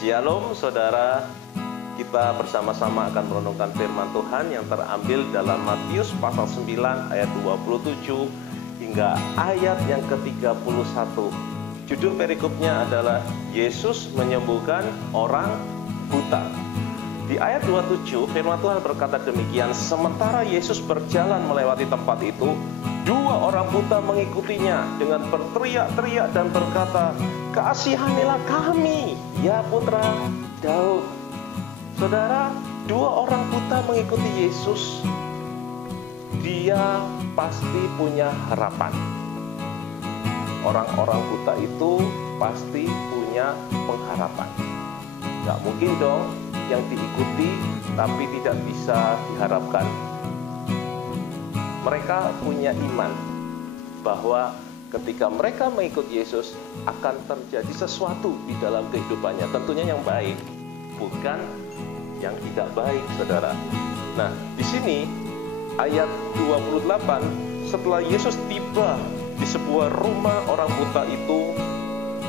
Shalom saudara, kita bersama-sama akan merenungkan firman Tuhan yang terambil dalam Matius pasal 9 ayat 27 hingga ayat yang ke-31. Judul perikopnya adalah Yesus menyembuhkan orang buta. Di ayat 27 firman Tuhan berkata demikian, sementara Yesus berjalan melewati tempat itu, dua orang buta mengikutinya dengan berteriak-teriak dan berkata, kasihanilah kami, ya putra Daud. Saudara, dua orang buta mengikuti Yesus. Dia pasti punya harapan. Orang-orang buta itu pasti punya pengharapan. Gak mungkin dong yang diikuti tapi tidak bisa diharapkan. Mereka punya iman bahwa ketika mereka mengikut Yesus akan terjadi sesuatu di dalam kehidupannya, tentunya yang baik, bukan yang tidak baik, saudara. Nah, di sini ayat 28, setelah Yesus tiba di sebuah rumah, orang buta itu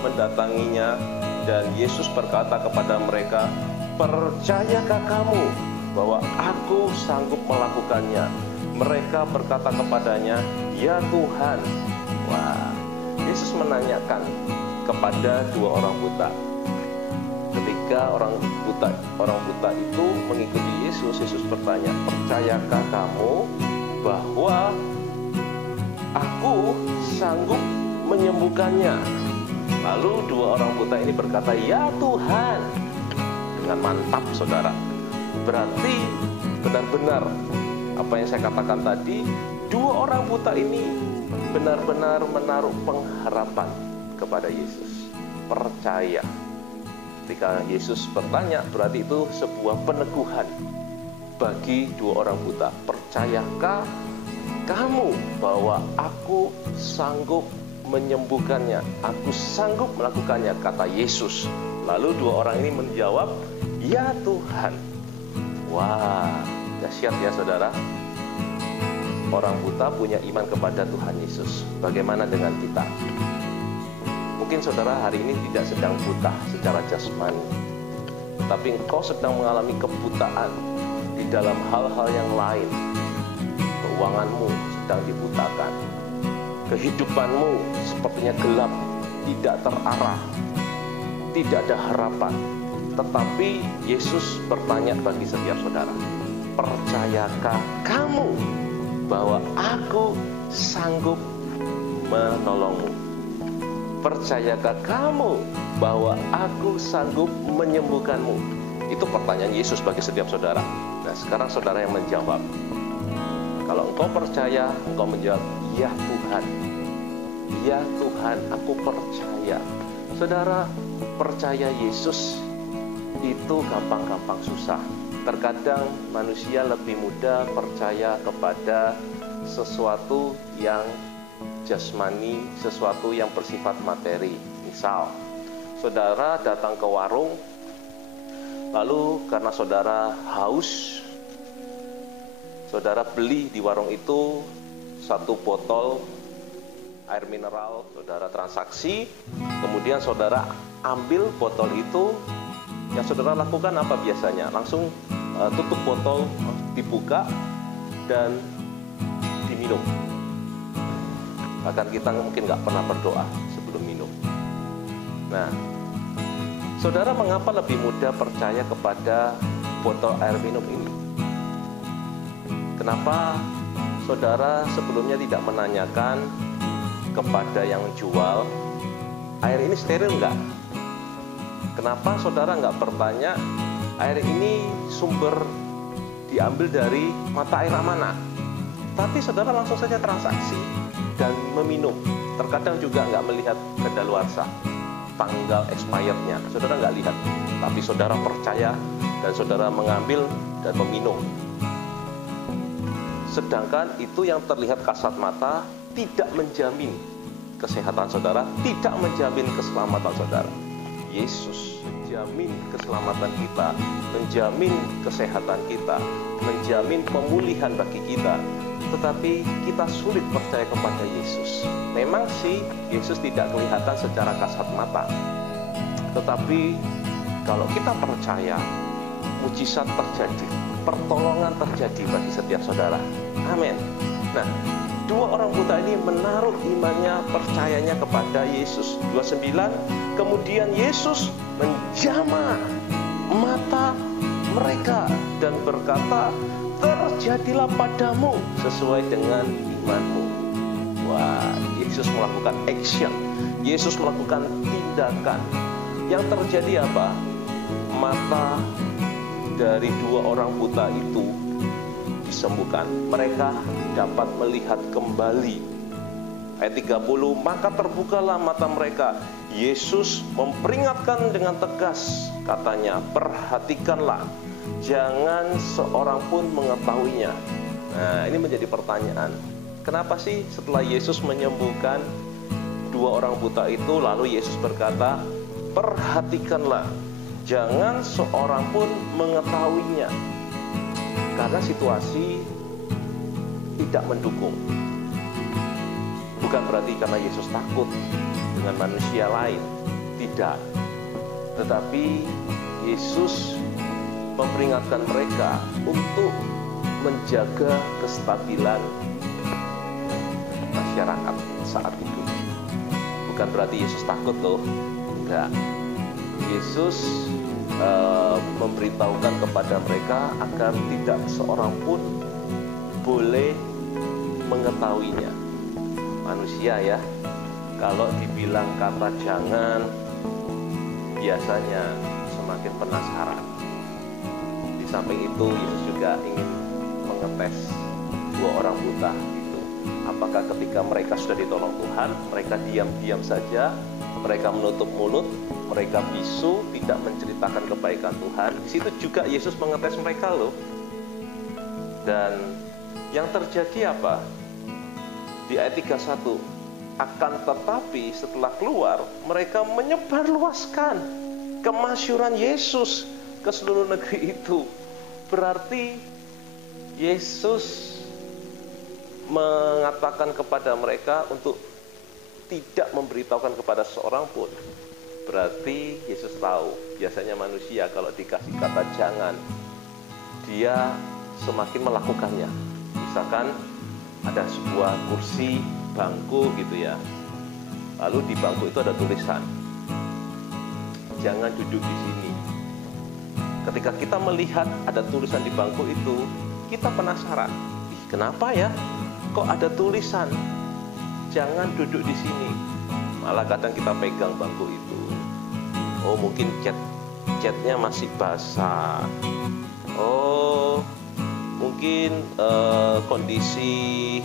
mendatanginya dan Yesus berkata kepada mereka, percayakah kamu bahwa aku sanggup melakukannya? Mereka berkata kepadanya, ya Tuhan. Wah, Yesus menanyakan kepada dua orang buta. Ketika orang buta itu mengikuti Yesus, Yesus bertanya, percayakah kamu bahwa aku sanggup menyembuhkannya? Lalu dua orang buta ini berkata, ya Tuhan. Dengan mantap, saudara. Berarti benar-benar apa yang saya katakan tadi, dua orang buta ini benar-benar menaruh pengharapan kepada Yesus. Percaya. Ketika Yesus bertanya, berarti itu sebuah peneguhan bagi dua orang buta. Percayakah kamu bahwa aku sanggup menyembuhkannya? Aku sanggup melakukannya, kata Yesus. Lalu dua orang ini menjawab, ya Tuhan. Wah, dahsyat ya saudara. Orang buta punya iman kepada Tuhan Yesus. Bagaimana dengan kita? Mungkin saudara hari ini tidak sedang buta secara jasmani, tapi engkau sedang mengalami kebutaan di dalam hal-hal yang lain. Keuanganmu sedang dibutakan, kehidupanmu sepertinya gelap, tidak terarah, tidak ada harapan. Tetapi Yesus bertanya bagi setiap saudara, percayakah kamu bahwa aku sanggup menolongmu? Percayakah kamu bahwa aku sanggup menyembuhkanmu? Itu pertanyaan Yesus bagi setiap saudara. Nah, sekarang saudara yang menjawab. Kalau engkau percaya, engkau menjawab, ya Tuhan. Ya Tuhan, aku percaya. Saudara, percaya Yesus itu gampang-gampang susah. Terkadang manusia lebih mudah percaya kepada sesuatu yang jasmani, sesuatu yang bersifat materi. Misal, saudara datang ke warung, lalu karena saudara haus, saudara beli di warung itu satu botol air mineral, saudara transaksi, kemudian saudara ambil botol itu. Yang saudara lakukan apa biasanya? Langsung tutup botol, dibuka, dan diminum. Bahkan kita mungkin nggak pernah berdoa sebelum minum. Nah, saudara mengapa lebih mudah percaya kepada botol air minum ini? Kenapa saudara sebelumnya tidak menanyakan kepada yang jual, air ini steril nggak? Kenapa saudara nggak bertanya, air ini sumber diambil dari mata air mana? Tapi saudara langsung saja transaksi dan meminum. Terkadang juga nggak melihat kadaluarsa, tanggal expirednya, saudara nggak lihat. Tapi saudara percaya dan saudara mengambil dan meminum. Sedangkan itu yang terlihat kasat mata tidak menjamin kesehatan saudara, tidak menjamin keselamatan saudara. Yesus menjamin keselamatan kita, menjamin kesehatan kita, menjamin pemulihan bagi kita. Tetapi kita sulit percaya kepada Yesus. Memang sih Yesus tidak kelihatan secara kasat mata, tetapi Kalau kita percaya, mujizat terjadi, pertolongan terjadi bagi setiap saudara. Amin. Nah, dua orang buta ini menaruh imannya, percayanya kepada Yesus. 29, kemudian Yesus menjamah mata mereka dan berkata, terjadilah padamu sesuai dengan imanmu. Wah, Yesus melakukan action. Yesus melakukan tindakan. Yang terjadi apa? Mata dari dua orang buta itu disembuhkan. Mereka dapat melihat kembali. Ayat 30, maka terbukalah mata mereka. Yesus memperingatkan dengan tegas, katanya, perhatikanlah, jangan seorang pun mengetahuinya. Nah, ini menjadi pertanyaan. Kenapa sih setelah Yesus menyembuhkan dua orang buta itu, lalu Yesus berkata, perhatikanlah, jangan seorang pun mengetahuinya? Karena situasi tidak mendukung. Bukan berarti karena Yesus takut dengan manusia lain, tidak. Tetapi Yesus memperingatkan mereka untuk menjaga kestabilan masyarakat saat itu. Bukan berarti Yesus takut loh, enggak. Yesus memberitahukan kepada mereka agar tidak seorang pun boleh mengetahuinya. Manusia ya, kalau dibilang kata jangan, biasanya semakin penasaran. Di samping itu, Yesus juga ingin mengetes dua orang buta itu. Apakah ketika mereka sudah ditolong Tuhan, mereka diam-diam saja, mereka menutup mulut, mereka bisu, tidak menceritakan kebaikan Tuhan. Di situ juga Yesus mengetes mereka loh. Dan yang terjadi apa? Di ayat 31, akan tetapi setelah keluar, mereka menyebarluaskan kemasyhuran Yesus ke seluruh negeri itu. Berarti Yesus mengatakan kepada mereka untuk tidak memberitahukan kepada seorang pun. Berarti Yesus tahu, biasanya manusia kalau dikasih kata jangan, dia semakin melakukannya. Misalkan ada sebuah kursi, bangku gitu ya, lalu di bangku itu ada tulisan, jangan duduk di sini. Ketika kita melihat ada tulisan di bangku itu, kita penasaran, kenapa ya kok ada tulisan jangan duduk di sini? Malah kadang kita pegang bangku itu, oh mungkin catnya masih basah, oh mungkin kondisi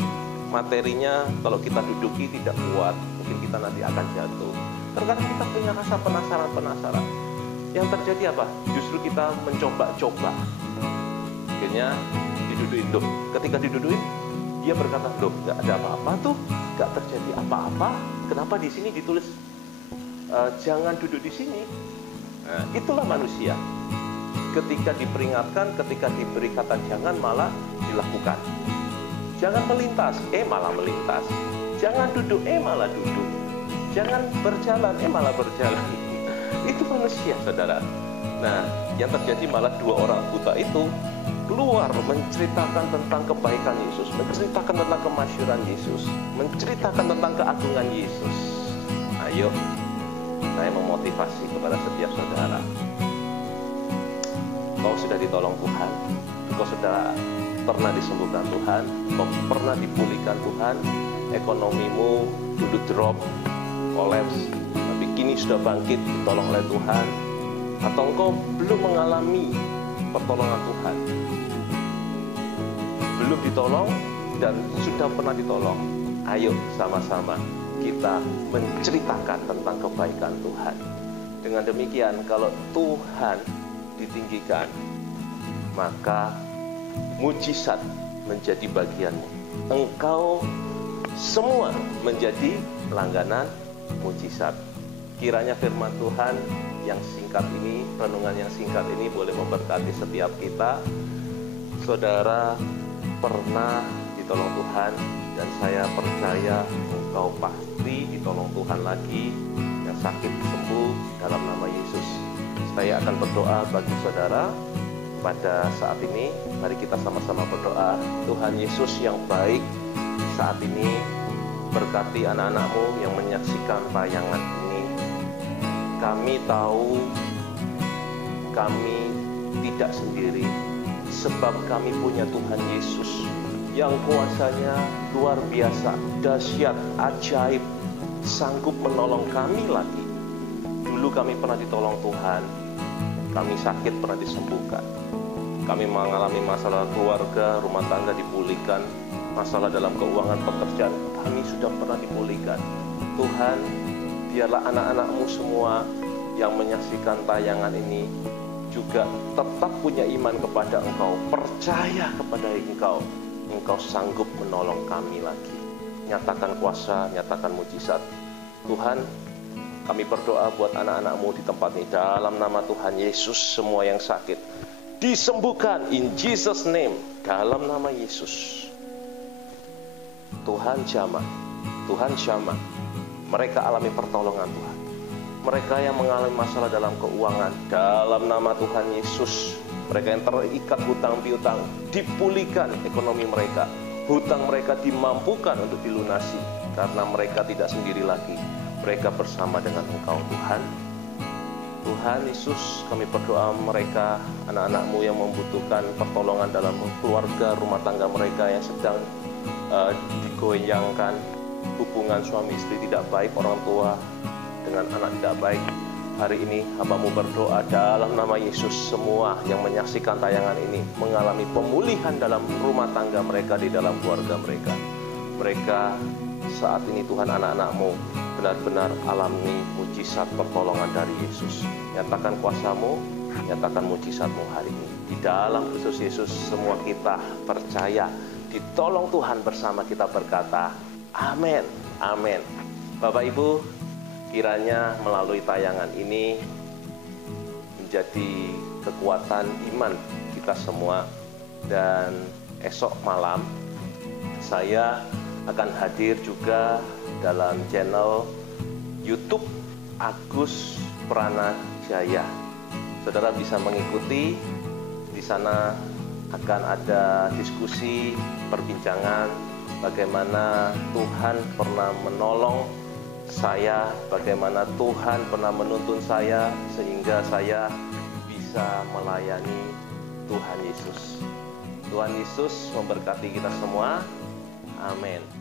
materinya kalau kita duduki tidak kuat, mungkin kita nanti akan jatuh. Terkadang kita punya rasa penasaran. Yang terjadi apa? Justru kita mencoba-coba. Akhirnya didudukin. Loh, ketika didudukin, dia berkata, loh, nggak ada apa-apa tuh, nggak terjadi apa-apa. Kenapa di sini ditulis jangan duduk di sini? Nah, itulah manusia. Ketika diperingatkan, ketika diberi kata jangan, malah dilakukan. Jangan melintas, malah melintas. Jangan duduk, malah duduk. Jangan berjalan, malah berjalan. Itu manusia, saudara. Nah, yang terjadi malah dua orang buta itu keluar menceritakan tentang kebaikan Yesus, menceritakan tentang kemasyhuran Yesus, menceritakan tentang keagungan Yesus. Ayo, saya memotivasi kepada setiap saudara. Kau sudah ditolong Tuhan, kau sudah pernah disembuhkan Tuhan, kau pernah dipulihkan Tuhan, ekonomimu dulu drop, kolaps, tapi kini sudah bangkit, ditolong oleh Tuhan. Atau engkau belum mengalami pertolongan Tuhan, belum ditolong dan sudah pernah ditolong. Ayo sama-sama kita menceritakan tentang kebaikan Tuhan. Dengan demikian, kalau Tuhan ditinggikan, maka mujizat menjadi bagianmu. Engkau semua menjadi langganan mujizat. Kiranya firman Tuhan yang singkat ini, renungan yang singkat ini boleh memberkati setiap kita. Saudara pernah ditolong Tuhan, dan saya percaya engkau pasti ditolong Tuhan lagi. Yang sakit sembuh dalam nama Yesus. Saya akan berdoa bagi saudara pada saat ini. Mari kita sama-sama berdoa. Tuhan Yesus yang baik, saat ini berkati anak-anak-Mu yang menyaksikan tayangan ini. Kami tahu kami tidak sendiri, sebab kami punya Tuhan Yesus yang kuasanya luar biasa, dahsyat, ajaib, sanggup menolong kami lagi. Dulu kami pernah ditolong Tuhan, kami sakit pernah disembuhkan, kami mengalami masalah keluarga, rumah tangga dipulihkan, masalah dalam keuangan pekerjaan kami sudah pernah dipulihkan. Tuhan, biarlah anak-anak-Mu semua yang menyaksikan tayangan ini juga tetap punya iman kepada Engkau, percaya kepada Engkau. Engkau sanggup menolong kami lagi. Nyatakan kuasa, nyatakan mujizat. Tuhan, kami berdoa buat anak-anak-Mu di tempat ini. Dalam nama Tuhan Yesus, semua yang sakit disembuhkan in Jesus name. Dalam nama Yesus. Tuhan jamah, Tuhan jamah. Mereka alami pertolongan Tuhan. Mereka yang mengalami masalah dalam keuangan, dalam nama Tuhan Yesus. Mereka yang terikat hutang piutang, dipulihkan ekonomi mereka. Hutang mereka dimampukan untuk dilunasi, karena mereka tidak sendiri lagi. Mereka bersama dengan Engkau Tuhan. Tuhan Yesus, kami berdoa mereka, anak-anak-Mu yang membutuhkan pertolongan dalam keluarga, rumah tangga mereka yang sedang digoyangkan, hubungan suami istri tidak baik, orang tua dengan anak tidak baik. Hari ini hamba-Mu berdoa dalam nama Yesus, semua yang menyaksikan tayangan ini mengalami pemulihan dalam rumah tangga mereka, di dalam keluarga mereka. Mereka saat ini Tuhan, anak-anak-Mu benar-benar alami mujizat pertolongan dari Yesus. Nyatakan kuasa-Mu, nyatakan mujizat-Mu hari ini. Di dalam Kristus Yesus semua kita percaya, ditolong Tuhan bersama kita berkata, amin, amin. Bapak Ibu, kiranya melalui tayangan ini menjadi kekuatan iman kita semua. Dan esok malam saya akan hadir juga dalam channel YouTube Agus Pranajaya. Saudara bisa mengikuti, di sana akan ada diskusi, perbincangan bagaimana Tuhan pernah menolong saya, bagaimana Tuhan pernah menuntun saya sehingga saya bisa melayani Tuhan Yesus. Tuhan Yesus memberkati kita semua. Amin.